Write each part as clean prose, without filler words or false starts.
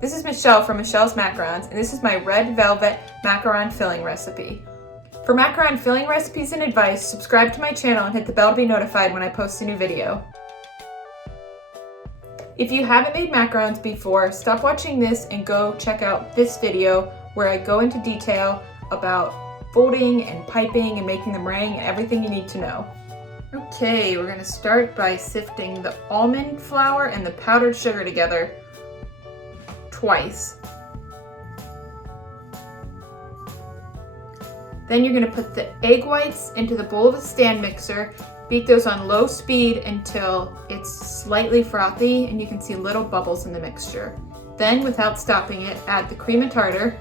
This is Michelle from Michelle's Macarons, and this is my red velvet macaron filling recipe. For macaron filling recipes and advice, subscribe to my channel and hit the bell to be notified when I post a new video. If you haven't made macarons before, stop watching this and go check out this video where I go into detail about folding and piping and making the meringue and everything you need to know. Okay, we're gonna start by sifting the almond flour and the powdered sugar together twice. Then you're gonna put the egg whites into the bowl of a stand mixer, beat those on low speed until it's slightly frothy and you can see little bubbles in the mixture. Then, without stopping it, add the cream of tartar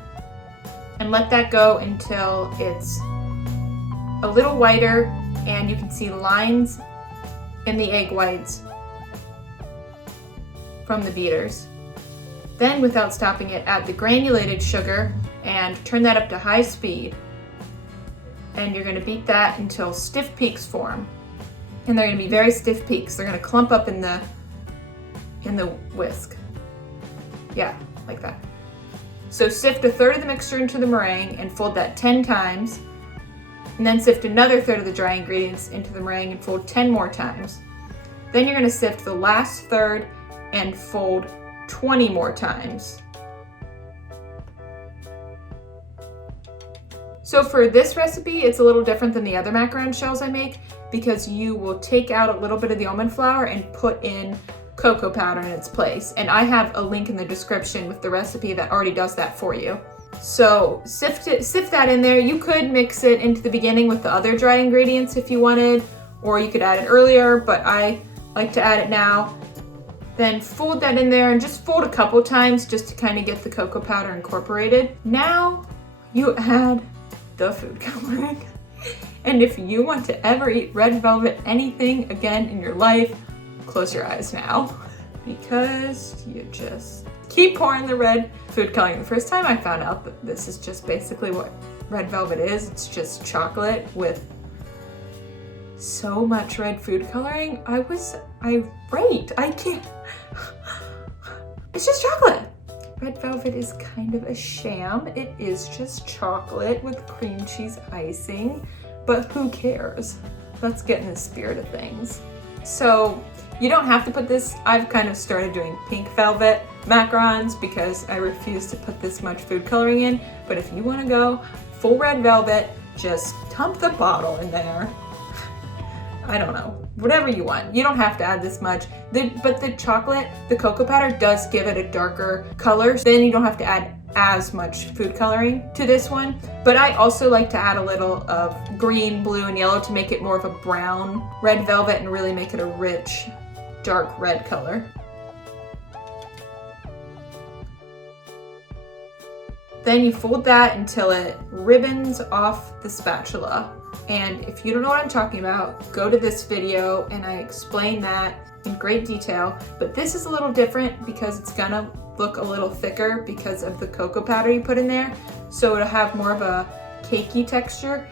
and let that go until it's a little whiter and you can see lines in the egg whites from the beaters. Then, without stopping it, add the granulated sugar and turn that up to high speed. And you're gonna beat that until stiff peaks form. And they're gonna be very stiff peaks. They're gonna clump up in the whisk. Yeah, like that. So sift a third of the mixture into the meringue and fold that 10 times. And then sift another third of the dry ingredients into the meringue and fold 10 more times. Then you're gonna sift the last third and fold 20 more times. So for this recipe, it's a little different than the other macaron shells I make because you will take out a little bit of the almond flour and put in cocoa powder in its place. And I have a link in the description with the recipe that already does that for you. So sift that in there. You could mix it into the beginning with the other dry ingredients if you wanted, or you could add it earlier, but I like to add it now. Then fold that in there and just fold a couple times just to kind of get the cocoa powder incorporated. Now you add the food coloring. And if you want to ever eat red velvet anything again in your life, close your eyes now because you just keep pouring the red food coloring. The first time I found out that this is just basically what red velvet is, it's just chocolate with so much red food coloring, I was irate. I can't. It's just chocolate. Red velvet is kind of a sham. It is just chocolate with cream cheese icing, but who cares? Let's get in the spirit of things. So you don't have to put this. I've kind of started doing pink velvet macarons because I refuse to put this much food coloring in, but if you want to go full red velvet, just dump the bottle in there. I don't know, whatever you want. You don't have to add this much. But the chocolate, the cocoa powder does give it a darker color. Then you don't have to add as much food coloring to this one. But I also like to add a little of green, blue, and yellow to make it more of a brown red velvet and really make it a rich, dark red color. Then you fold that until it ribbons off the spatula. And if you don't know what I'm talking about, go to this video and I explain that in great detail. But this is a little different because it's gonna look a little thicker because of the cocoa powder you put in there. So it'll have more of a cakey texture.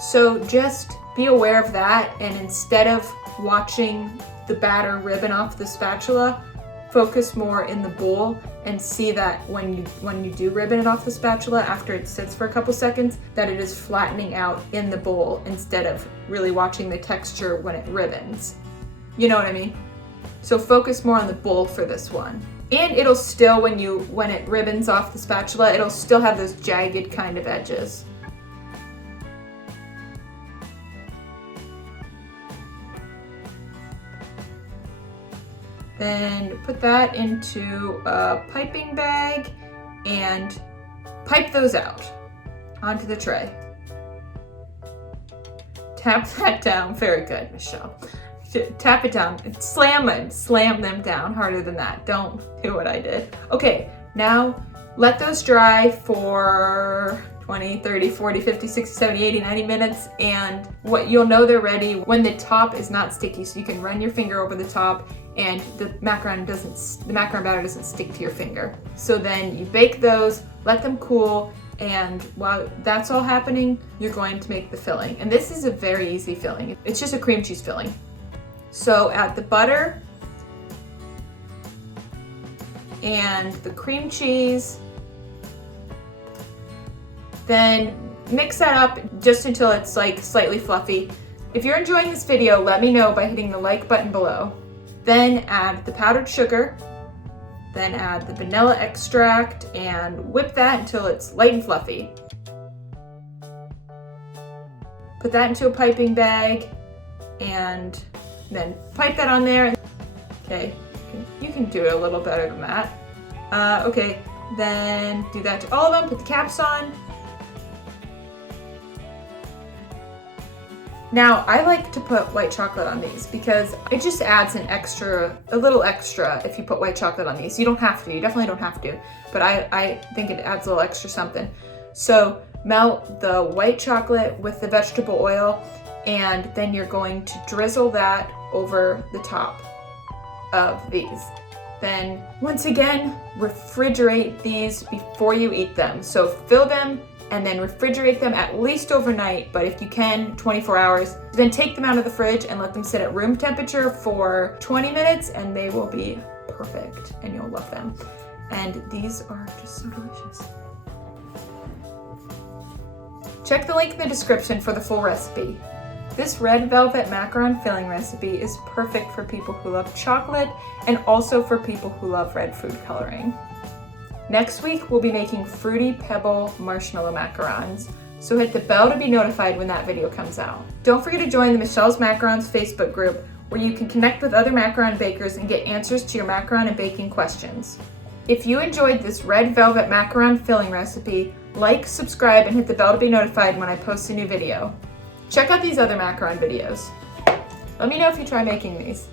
So just be aware of that, and instead of watching the batter ribbon off the spatula, focus more in the bowl and see that when you do ribbon it off the spatula after it sits for a couple seconds, that it is flattening out in the bowl instead of really watching the texture when it ribbons. You know what I mean? So focus more on the bowl for this one. And it'll still, when it ribbons off the spatula, it'll still have those jagged kind of edges. Then put that into a piping bag and pipe those out onto the tray. Tap that down. Very good, Michelle. Tap it down. Slam them down harder than that. Don't do what I did. Okay, now let those dry for 20, 30, 40, 50, 60, 70, 80, 90 minutes, and what you'll know they're ready when the top is not sticky, so you can run your finger over the top and the macaron batter doesn't stick to your finger. So then you bake those, let them cool, and while that's all happening, you're going to make the filling. And this is a very easy filling. It's just a cream cheese filling. So add the butter and the cream cheese. Then mix that up just until it's like slightly fluffy. If you're enjoying this video, let me know by hitting the like button below. Then add the powdered sugar, then add the vanilla extract and whip that until it's light and fluffy. Put that into a piping bag and then pipe that on there. Okay, you can do it a little better than that. Okay, then do that to all of them, put the caps on. Now, I like to put white chocolate on these because it just adds a little extra if you put white chocolate on these. You don't have to, you definitely don't have to, but I think it adds a little extra something. So melt the white chocolate with the vegetable oil, and then you're going to drizzle that over the top of these. Then once again, refrigerate these before you eat them. So fill them and then refrigerate them at least overnight, but if you can, 24 hours. Then take them out of the fridge and let them sit at room temperature for 20 minutes and they will be perfect and you'll love them. And these are just so delicious. Check the link in the description for the full recipe. This red velvet macaron filling recipe is perfect for people who love chocolate and also for people who love red food coloring. Next week, we'll be making fruity pebble marshmallow macarons, so hit the bell to be notified when that video comes out. Don't forget to join the Michelle's Macarons Facebook group, where you can connect with other macaron bakers and get answers to your macaron and baking questions. If you enjoyed this red velvet macaron filling recipe, like, subscribe, and hit the bell to be notified when I post a new video. Check out these other macaron videos. Let me know if you try making these.